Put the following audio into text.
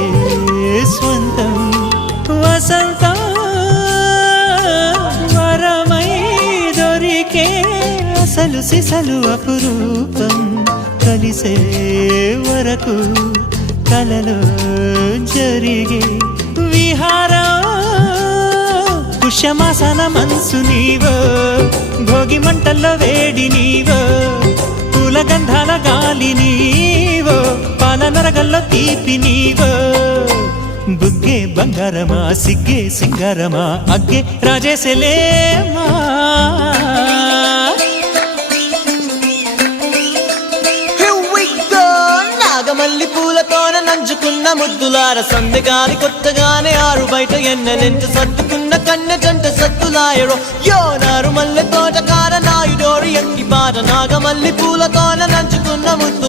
నీకే స్వంతం వసంతం వరమై దొరికే అసలు సిసలు అపురూపం కలిసే వరకు కలలో జరిగే విహారం పుష్యమాసన మనసు నీవో భోగి మంటల్లో వేడి నీవో పూల గంధాల గాలి నీవో పాల నరగల్లో తీపి నీవో బుగ్గే బంగారమా సిగ్గే సింగారమా అగ్గే రాజేసెలేమా నాగమల్లి పూలతోన నంచుకున్న ముద్దులార సందెగాని కొత్తగానే ఆరు బయట ఎన్నెలెంట సర్దుకున్న కన్నె జంట సత్తులాయరో యో నారు మల్లె తోటకార నాయుడోరు ఎట్టి పాట నాగమల్లి పూలతోన నంచుకున్న ముద్దు